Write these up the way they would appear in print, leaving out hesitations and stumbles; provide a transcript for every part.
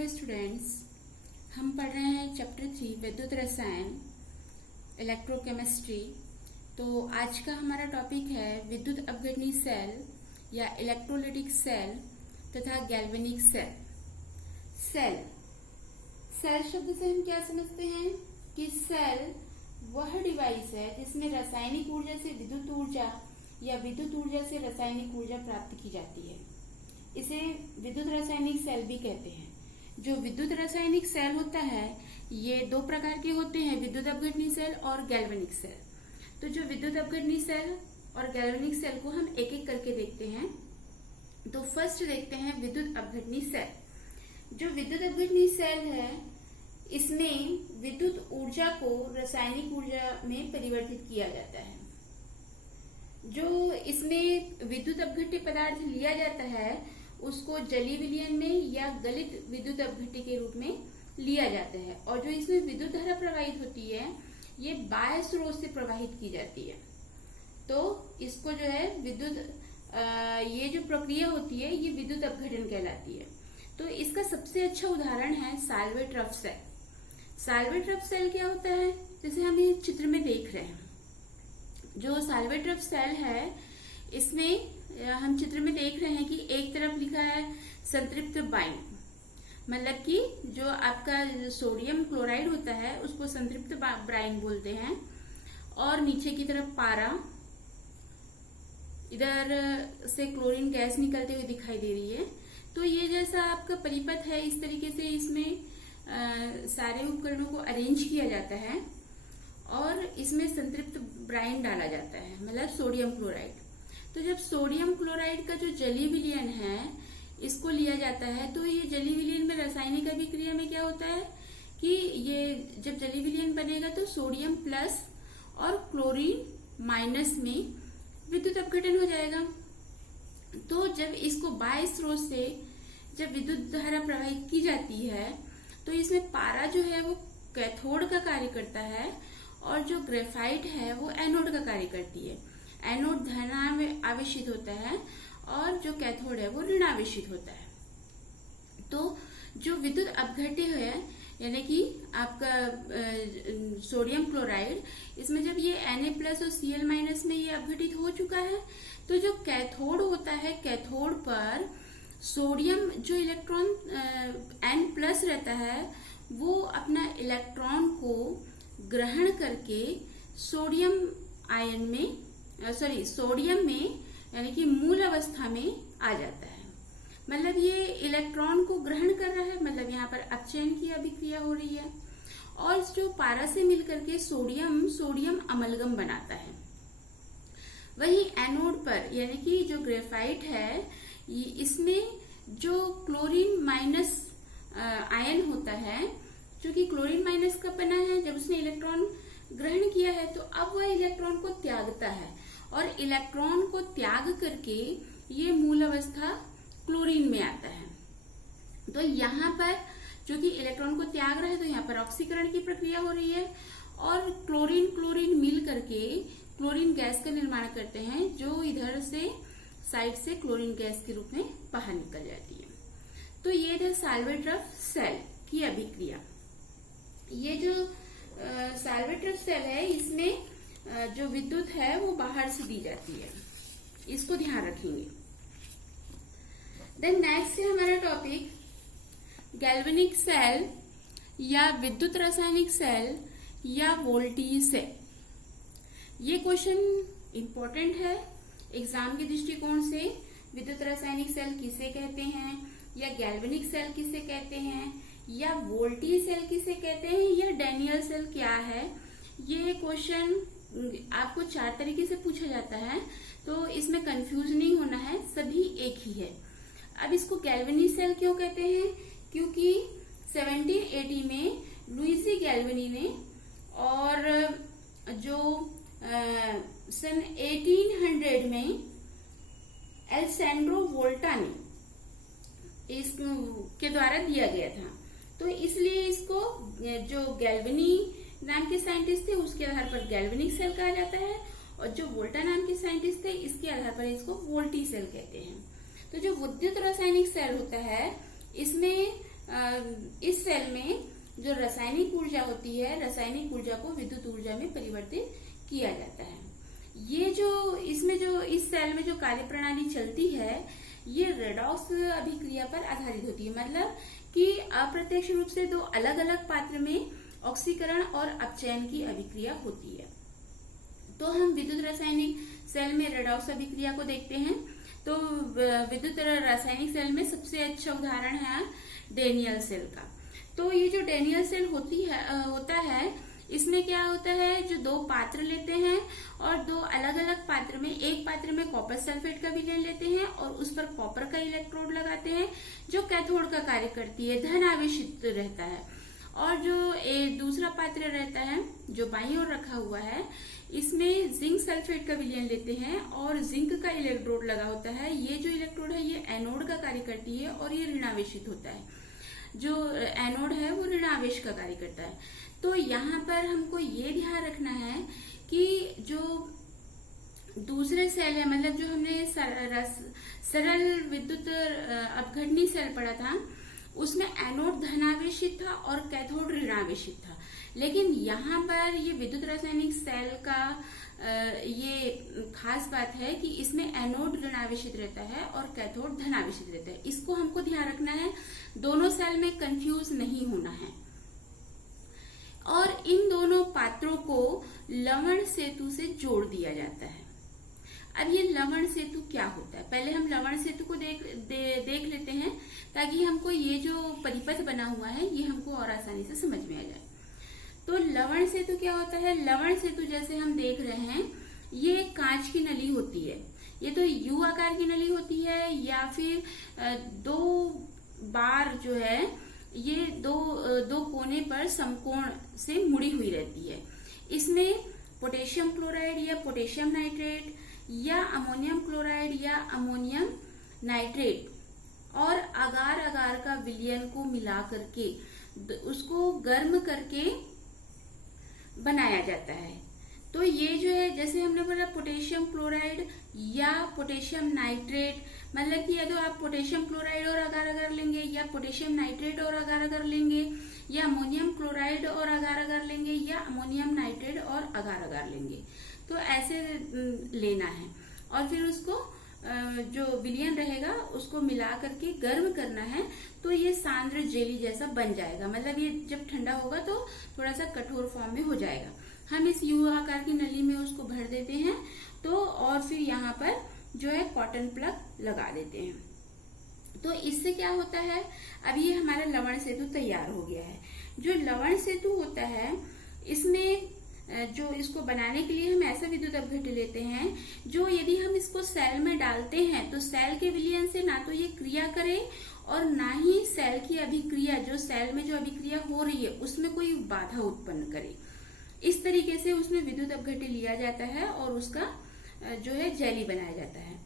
Hello students, हम पढ़ रहे हैं चैप्टर 3 विद्युत रसायन इलेक्ट्रोकेमिस्ट्री। तो आज का हमारा टॉपिक है विद्युत अपघटनी सेल या इलेक्ट्रोलिटिक सेल तथा गैल्वेनिक सेल। सेल शब्द से हम क्या समझते हैं कि सेल वह डिवाइस है जिसमें रासायनिक ऊर्जा से विद्युत ऊर्जा या विद्युत ऊर्जा से रासायनिक ऊर्जा प्राप्त की जाती है। इसे विद्युत रासायनिक सेल भी कहते हैं। जो विद्युत रासायनिक सेल होता है ये दो प्रकार के होते हैं, विद्युत अपघटनी सेल और गैल्वेनिक सेल। तो जो विद्युत अपघटनी सेल और गैल्वेनिक सेल को हम एक एक करके देखते हैं। तो फर्स्ट देखते हैं विद्युत अपघटनी सेल। जो विद्युत अपघटनी सेल है इसमें विद्युत ऊर्जा को रासायनिक ऊर्जा में परिवर्तित किया जाता है। जो इसमें विद्युत अपघट्य पदार्थ लिया जाता है उसको जलीय विलयन में या गलित विद्युत अपघट्य के रूप में लिया जाता है। और जो इसमें विद्युत धारा प्रवाहित होती है ये बाह्य स्रोत से प्रवाहित की जाती है। तो इसको जो है विद्युत ये जो प्रक्रिया होती है ये विद्युत अपघटन कहलाती है। तो इसका सबसे अच्छा उदाहरण है साल्वेट्रफ सेल। साल्वेट्रफ सेल क्या होता है, जैसे हम ये चित्र में देख रहे हैं। जो साल्वेट्रफ सेल है इसमें हम चित्र में देख रहे हैं कि एक तरफ लिखा है संतृप्त ब्राइन, मतलब कि जो आपका सोडियम क्लोराइड होता है उसको संतृप्त ब्राइन बोलते हैं। और नीचे की तरफ पारा, इधर से क्लोरीन गैस निकलते हुए दिखाई दे रही है। तो ये जैसा आपका परिपथ है इस तरीके से इसमें सारे उपकरणों को अरेंज किया जाता है और इसमें संतृप्त ब्राइन डाला जाता है, मतलब सोडियम क्लोराइड। तो जब सोडियम क्लोराइड का जो जलीय विलयन है इसको लिया जाता है तो ये जलीय विलयन में रासायनिक अभिक्रिया में क्या होता है कि ये जब जलीय विलयन बनेगा तो सोडियम प्लस और क्लोरीन माइनस में विद्युत अपघटन हो जाएगा। तो जब इसको बाह्य स्रोत से जब विद्युत धारा प्रवाहित की जाती है तो इसमें पारा जो है वो कैथोड का कार्य करता है और जो ग्रेफाइट है वो एनोड का कार्य करती है। एनोड धन आवेशित होता है और जो कैथोड है वो ऋणावेशित होता है। तो जो विद्युत अपघट्य है यानी कि आपका सोडियम क्लोराइड, इसमें जब ये Na+ और Cl- में ये अपघटित हो चुका है तो जो कैथोड होता है कैथोड पर सोडियम जो इलेक्ट्रॉन N+ रहता है वो अपना इलेक्ट्रॉन को ग्रहण करके सोडियम में यानी कि मूल अवस्था में आ जाता है। मतलब ये इलेक्ट्रॉन को ग्रहण कर रहा है, मतलब यहाँ पर अपचयन की अभिक्रिया हो रही है। और जो पारा से मिलकर के सोडियम अमलगम बनाता है। वहीं एनोड पर यानी कि जो ग्रेफाइट है इसमें जो क्लोरीन माइनस आयन होता है, क्योंकि क्लोरीन माइनस कब बना है, जब उसने इलेक्ट्रॉन ग्रहण किया है तो अब वह इलेक्ट्रॉन को त्यागता है और इलेक्ट्रॉन को त्याग करके ये मूल अवस्था क्लोरीन में आता है। तो यहाँ पर जो कि इलेक्ट्रॉन को त्याग रहा है तो यहाँ पर ऑक्सीकरण की प्रक्रिया हो रही है और क्लोरीन मिल करके क्लोरीन गैस का निर्माण करते हैं जो इधर से साइड से क्लोरीन गैस के रूप में बाहर निकल जाती है। तो ये था साल्वेट्रफ सेल की अभिक्रिया। ये जो साल्वेट्रफ सेल है इसमें जो विद्युत है वो बाहर से दी जाती है, इसको ध्यान रखेंगे। देन नेक्स्ट है हमारा टॉपिक गैल्वेनिक सेल या विद्युत रासायनिक सेल या वोल्टेज सेल। ये क्वेश्चन इंपॉर्टेंट है एग्जाम के दृष्टिकोण से। विद्युत रासायनिक सेल किसे कहते हैं या गैल्वेनिक सेल किसे कहते हैं या वोल्टेज सेल किसे कहते हैं या डैनियल सेल क्या है, ये क्वेश्चन आपको 4 तरीके से पूछा जाता है। तो इसमें कंफ्यूज नहीं होना है, सभी एक ही है। अब इसको गैल्वेनिक सेल क्यों कहते हैं, क्योंकि 1780 में लुइजी गैल्वेनी ने और जो सन 1800 में एल्सेंड्रो वोल्टा ने इसके द्वारा दिया गया था। तो इसलिए इसको जो गैल्वेनी नाम के साइंटिस्ट थे उसके आधार पर गैल्वेनिक सेल कहा जाता है और जो वोल्टा नाम के साइंटिस्ट थे इसके आधार पर इसको वोल्टी सेल कहते हैं। तो जो विद्युत रासायनिक सेल होता है इसमें इस सेल में जो रासायनिक ऊर्जा होती है, रासायनिक ऊर्जा को विद्युत ऊर्जा में परिवर्तित किया जाता है। ये जो इसमें जो इस सेल में जो कार्य प्रणाली चलती है, ये रेडॉक्स अभिक्रिया पर आधारित होती है। मतलब कि अप्रत्यक्ष रूप से दो अलग अलग पात्र में ऑक्सीकरण और अपचयन की अभिक्रिया होती है। तो हम विद्युत रासायनिक सेल में रेडॉक्स अभिक्रिया को देखते हैं। तो विद्युत रासायनिक सेल में सबसे अच्छा उदाहरण है डेनियल सेल का। तो ये जो डेनियल सेल होता है, इसमें क्या होता है, जो दो पात्र लेते हैं और दो अलग अलग पात्र में, एक पात्र में कॉपर सल्फेट का विलयन लेते हैं और उस पर कॉपर का इलेक्ट्रोड लगाते हैं जो कैथोड का कार्य करती है, धन आवेशित रहता है। और जो दूसरा पात्र रहता है जो बाईं ओर रखा हुआ है, इसमें जिंक सल्फेट का विलयन लेते हैं और जिंक का इलेक्ट्रोड लगा होता है। ये जो इलेक्ट्रोड है ये एनोड का कार्य करती है और ये ऋणावेशित होता है। जो एनोड है वो ऋणावेश का कार्य करता है। तो यहाँ पर हमको ये ध्यान रखना है कि जो दूसरे सेल है, मतलब जो हमने सरल विद्युत अपघटनी सेल पढ़ा था, उसमें एनोड धनावेशित था और कैथोड ऋणावेशित था। लेकिन यहाँ पर ये विद्युत रासायनिक सेल का ये खास बात है कि इसमें एनोड ऋणावेशित रहता है और कैथोड धनावेशित रहता है। इसको हमको ध्यान रखना है, दोनों सेल में कंफ्यूज नहीं होना है। और इन दोनों पात्रों को लवण सेतु से जोड़ दिया जाता है। अब ये लवण सेतु क्या होता है, पहले हम लवण सेतु को देख लेते हैं ताकि हमको ये जो परिपथ बना हुआ है ये हमको और आसानी से समझ में आ जाए। तो लवण सेतु क्या होता है? लवण सेतु जैसे हम देख रहे हैं, ये कांच की नली होती है। ये तो यू आकार की नली होती है या फिर दो बार जो है ये दो कोने पर समकोण से मुड़ी हुई रहती है। इसमें पोटेशियम क्लोराइड या पोटेशियम नाइट्रेट या अमोनियम क्लोराइड या अमोनियम नाइट्रेट और अगार अगार का विलयन को मिला करके उसको गर्म करके बनाया जाता है। तो ये जो है, जैसे हमने बोला पोटेशियम क्लोराइड या पोटेशियम नाइट्रेट, मतलब कि या तो आप पोटेशियम क्लोराइड और अगार अगार लेंगे या पोटेशियम नाइट्रेट और अगार अगार लेंगे या अमोनियम क्लोराइड और अगार अगार लेंगे या अमोनियम नाइट्रेट और अगार अगार लेंगे। तो ऐसे लेना है और फिर उसको जो विलयन रहेगा उसको मिला करके गर्म करना है। तो ये सांद्र जेली जैसा बन जाएगा। मतलब ये जब ठंडा होगा तो थोड़ा सा कठोर फॉर्म में हो जाएगा। हम इस यू आकार की नली में उसको भर देते हैं तो और फिर यहाँ पर जो है कॉटन प्लग लगा देते हैं। तो इससे क्या होता है, अब ये हमारा लवण सेतु तैयार हो गया है। जो लवण सेतु होता है, इसमें जो इसको बनाने के लिए हम ऐसा विद्युत अपघट्य लेते हैं जो यदि हम इसको सेल में डालते हैं तो सेल के विलयन से ना तो ये क्रिया करे और ना ही सेल की अभिक्रिया, जो सेल में जो अभिक्रिया हो रही है उसमें कोई बाधा उत्पन्न करे। इस तरीके से उसमें विद्युत अपघट्य लिया जाता है और उसका जो है जेली बनाया जाता है।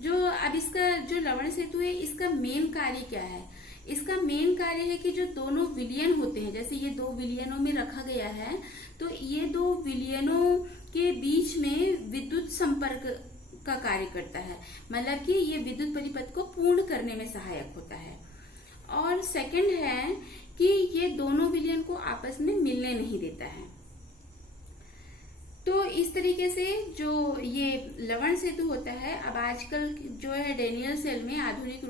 जो अब इसका जो लवण सेतु है, इसका मेन कार्य क्या है? इसका मेन कार्य है कि जो दोनों विलयन होते हैं, जैसे ये दो विलयनों में रखा गया है, तो ये दो विलयनों के बीच में विद्युत संपर्क का कार्य करता है। मतलब कि ये विद्युत परिपथ को पूर्ण करने में सहायक होता है। और सेकंड है कि ये दोनों विलयन को आपस में मिलने नहीं देता है। तो इस तरीके से जो ये लवण सेतु होता है, अब आजकल जो है डेनियल सेल में आधुनिक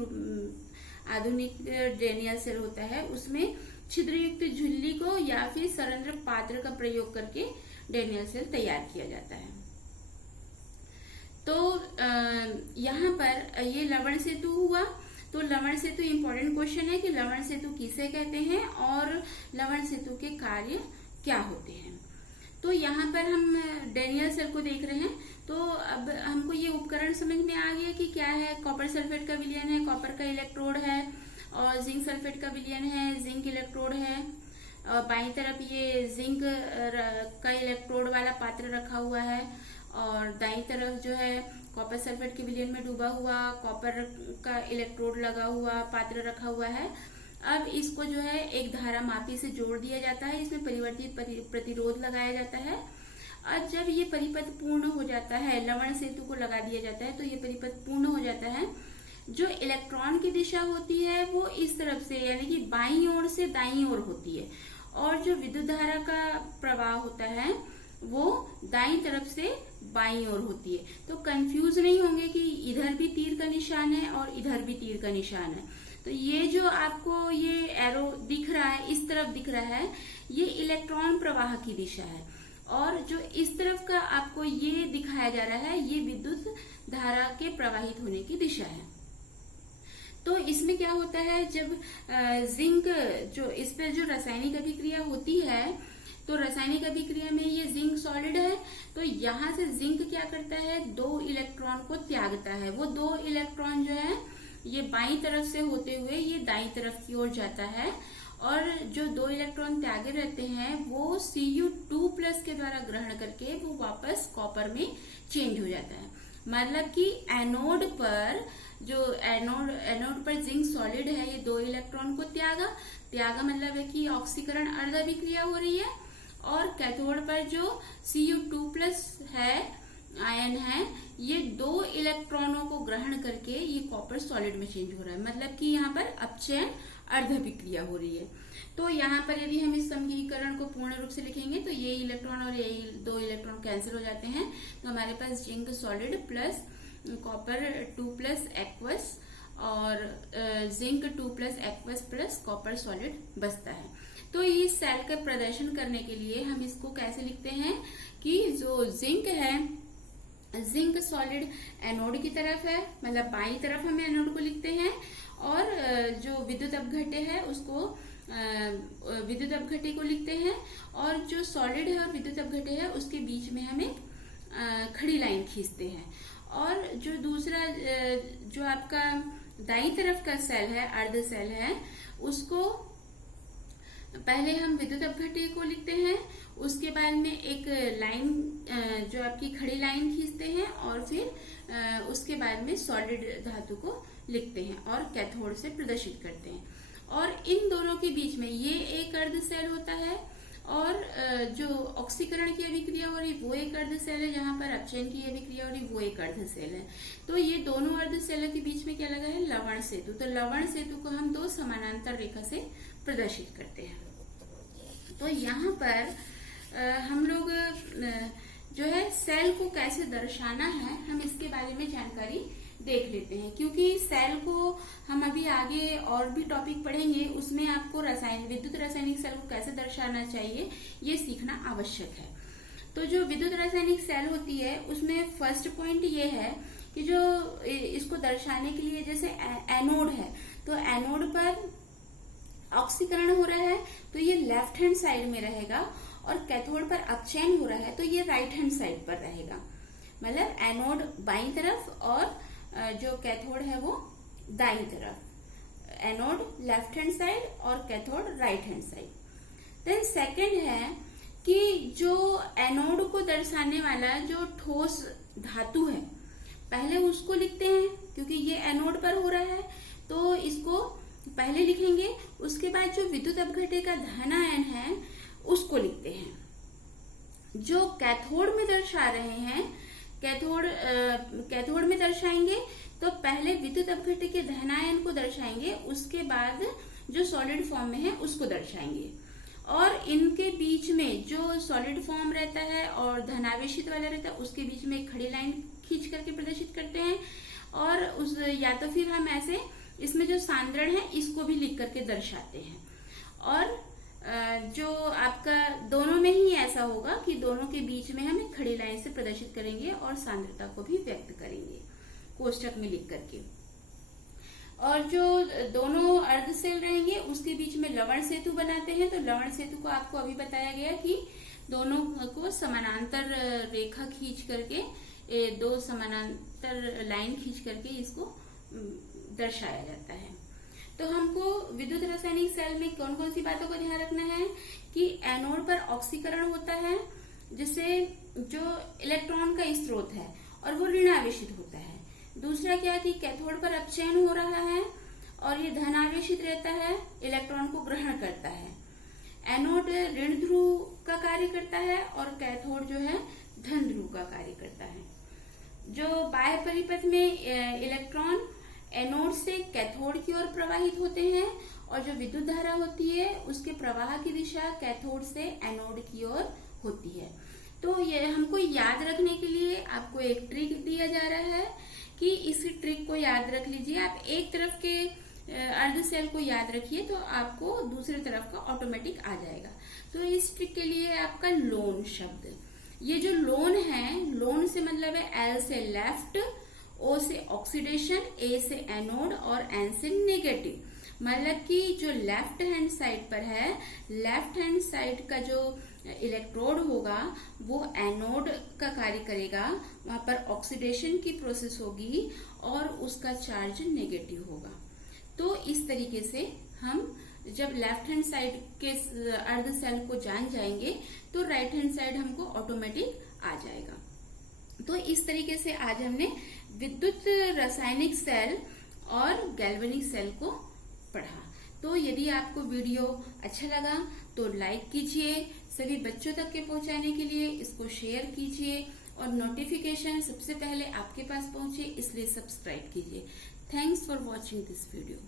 डेनियल सेल होता है, उसमें छिद्रयुक्त झिल्ली को या फिर सरंध्र पात्र का प्रयोग करके डेनियल सेल तैयार किया जाता है। तो यहाँ पर ये लवण सेतु हुआ। तो लवण सेतु इम्पोर्टेंट क्वेश्चन है कि लवण सेतु किसे कहते हैं और लवण सेतु के कार्य क्या होते हैं। तो यहाँ पर हम डेनियल सेल को देख रहे हैं। तो अब हमको ये उपकरण समझ में आ गया कि क्या है। कॉपर सल्फेट का विलयन है, कॉपर का इलेक्ट्रोड है, और जिंक सल्फेट का विलयन है, जिंक इलेक्ट्रोड है, और बाईं तरफ ये जिंक का इलेक्ट्रोड वाला पात्र रखा हुआ है, और दाईं तरफ जो है कॉपर सल्फेट के विलयन में डूबा हुआ कॉपर का इलेक्ट्रोड लगा हुआ पात्र रखा हुआ है। अब इसको जो है एक धारा मापी से जोड़ दिया जाता है, इसमें परिवर्तित प्रतिरोध लगाया जाता है। और जब ये परिपथ पूर्ण हो जाता है, लवण सेतु को लगा दिया जाता है तो ये परिपथ पूर्ण हो जाता है। जो इलेक्ट्रॉन की दिशा होती है वो इस तरफ से यानी कि बाईं ओर से दाईं ओर होती है, और जो विद्युत धारा का प्रवाह होता है वो दाईं तरफ से बाईं ओर होती है। तो कंफ्यूज नहीं होंगे कि इधर भी तीर का निशान है और इधर भी तीर का निशान है। तो ये जो आपको ये एरो दिख रहा है, इस तरफ दिख रहा है, ये इलेक्ट्रॉन प्रवाह की दिशा है, और जो इस तरफ का आपको ये दिखाया जा रहा है ये विद्युत धारा के प्रवाहित होने की दिशा है। तो इसमें क्या होता है, जब जिंक जो इस पे जो रासायनिक अभिक्रिया होती है, तो रासायनिक अभिक्रिया में ये जिंक सॉलिड है, तो यहाँ से जिंक क्या करता है, 2 इलेक्ट्रॉन को त्यागता है। वो 2 इलेक्ट्रॉन जो है ये बाईं तरफ से होते हुए ये दाईं तरफ की ओर जाता है, और जो 2 इलेक्ट्रॉन त्यागे रहते हैं वो Cu2+ के द्वारा ग्रहण करके वो वापस कॉपर में चेंज हो जाता है। मतलब कि एनोड पर जो एनोड पर जिंक सॉलिड है, ये 2 इलेक्ट्रॉन को त्यागा मतलब है कि ऑक्सीकरण अर्ध अभिक्रिया हो रही है, और कैथोड पर जो Cu2+ है आयन है, ये 2 इलेक्ट्रॉनों को ग्रहण करके ये कॉपर सॉलिड में चेंज हो रहा है। मतलब कि यहाँ पर अपचयन अर्ध अभिक्रिया हो रही है। तो यहाँ पर यदि हम इस समीकरण को पूर्ण रूप से लिखेंगे तो ये इलेक्ट्रॉन और ये 2 इलेक्ट्रॉन कैंसिल हो जाते हैं, तो हमारे पास zinc solid plus copper 2+ aqueous और zinc 2+ aqueous plus copper solid बचता है। तो इस सेल का प्रदर्शन करने के लिए हम इसको कैसे लिखते हैं कि जो जिंक है, जिंक सॉलिड एनोड की तरफ है, मतलब बाईं तरफ हम एनोड को लिखते हैं, और जो विद्युत अपघट्य है उसको विद्युत अपघट्य को लिखते हैं, और जो सॉलिड है और विद्युत अपघट्य है उसके बीच में हम एक खड़ी लाइन खींचते हैं। और जो दूसरा जो आपका दाईं तरफ का सेल है, अर्ध सेल है, उसको पहले हम विद्युत अपघट्य को लिखते हैं, उसके बाद में एक लाइन जो आपकी खड़ी लाइन खींचते हैं, और फिर उसके बाद में सॉलिड धातु को लिखते हैं और कैथोड से प्रदर्शित करते हैं। और इन दोनों के बीच में ये एक अर्ध सेल होता है, और जो ऑक्सीकरण की अभिक्रिया हो रही वो एक अर्ध सेल है, जहां पर अपचयन की अभिक्रिया हो रही वो एक अर्ध सेल है। तो ये दोनों अर्ध सेलों के बीच में क्या लगा है, लवण सेतु। तो लवण सेतु को हम 2 समानांतर रेखा से प्रदर्शित करते हैं। तो यहाँ पर हम लोग जो है सेल को कैसे दर्शाना है, हम इसके बारे में जानकारी देख लेते हैं, क्योंकि सेल को हम अभी आगे और भी टॉपिक पढ़ेंगे, उसमें आपको विद्युत रासायनिक सेल को कैसे दर्शाना चाहिए ये सीखना आवश्यक है। तो जो विद्युत रासायनिक सेल होती है उसमें फर्स्ट पॉइंट ये है कि जो इसको दर्शाने के लिए, जैसे एनोड है, तो एनोड पर ऑक्सीकरण हो रहा है तो ये लेफ्ट हैंड साइड में रहेगा, और कैथोड पर अपचयन हो रहा है तो ये राइट हैंड साइड पर रहेगा। मतलब एनोड बाईं तरफ और जो कैथोड है वो दाईं तरफ। एनोड लेफ्ट हैंड साइड और cathode right hand side. Then second है कि जो एनोड को दर्शाने वाला जो ठोस धातु है, पहले उसको लिखते हैं, क्योंकि ये एनोड पर हो रहा है तो इसको पहले लिखेंगे। उसके बाद जो विद्युत अपघट्य का धन आयन है उसको लिखते हैं। जो कैथोड में दर्शा रहे हैं, कैथोड में दर्शाएंगे तो पहले विद्युत अपघट्य के धनायन को दर्शाएंगे, उसके बाद जो सॉलिड फॉर्म में है उसको दर्शाएंगे। और इनके बीच में जो सॉलिड फॉर्म रहता है और धनावेशित वाला रहता है उसके बीच में एक खड़ी लाइन खींच करके प्रदर्शित करते हैं, और उस या तो फिर हम ऐसे इसमें जो सांद्रण है इसको भी लिख करके दर्शाते हैं। और जो आपका दोनों में ही ऐसा होगा कि दोनों के बीच में हम एक खड़ी लाइन से प्रदर्शित करेंगे और सांद्रता को भी व्यक्त करेंगे कोष्टक में लिख करके। और जो दोनों अर्ध सेल रहेंगे उसके बीच में लवण सेतु बनाते हैं। तो लवण सेतु को आपको अभी बताया गया कि दोनों को समानांतर रेखा खींच करके, 2 समानांतर लाइन खींच करके इसको दर्शाया जाता है। तो हमको विद्युत रासायनिक सेल में कौन कौन सी बातों को ध्यान रखना है कि एनोड पर ऑक्सीकरण होता है, जिससे जो इलेक्ट्रॉन का स्रोत है और वो ऋणावेशित होता है। दूसरा क्या कि कैथोड पर अपचयन हो रहा है और ये धनावेशित रहता है, इलेक्ट्रॉन को ग्रहण करता है। एनोड ऋण ध्रुव का कार्य करता है और कैथोड जो है धन ध्रुव का कार्य करता है। जो बाह्य परिपथ में इलेक्ट्रॉन एनोड से कैथोड की ओर प्रवाहित होते हैं और जो विद्युत धारा होती है उसके प्रवाह की दिशा कैथोड से एनोड की ओर होती है। तो ये हमको याद रखने के लिए आपको एक ट्रिक दिया जा रहा है कि इस ट्रिक को याद रख लीजिए। आप एक तरफ के अर्ध सेल को याद रखिए तो आपको दूसरी तरफ का ऑटोमेटिक आ जाएगा। तो इस ट्रिक के लिए आपका लोन शब्द, ये जो लोन है, लोन से मतलब है एल से लेफ्ट, ओ से ऑक्सीडेशन, ए से एनोड और एन से नेगेटिव। मतलब कि जो लेफ्ट हैंड साइड पर है, लेफ्ट हैंड साइड का जो इलेक्ट्रोड होगा वो एनोड का कार्य करेगा, वहां पर ऑक्सीडेशन की प्रोसेस होगी और उसका चार्ज नेगेटिव होगा। तो इस तरीके से हम जब लेफ्ट हैंड साइड के अर्ध सेल को जान जाएंगे तो राइट हैंड साइड हमको ऑटोमेटिक आ जाएगा। तो इस तरीके से आज हमने विद्युत रासायनिक सेल और गैल्वेनिक सेल को पढ़ा। तो यदि आपको वीडियो अच्छा लगा तो लाइक कीजिए, सभी बच्चों तक के पहुंचाने के लिए इसको शेयर कीजिए और नोटिफिकेशन सबसे पहले आपके पास पहुंचे इसलिए सब्सक्राइब कीजिए। Thanks for watching this video.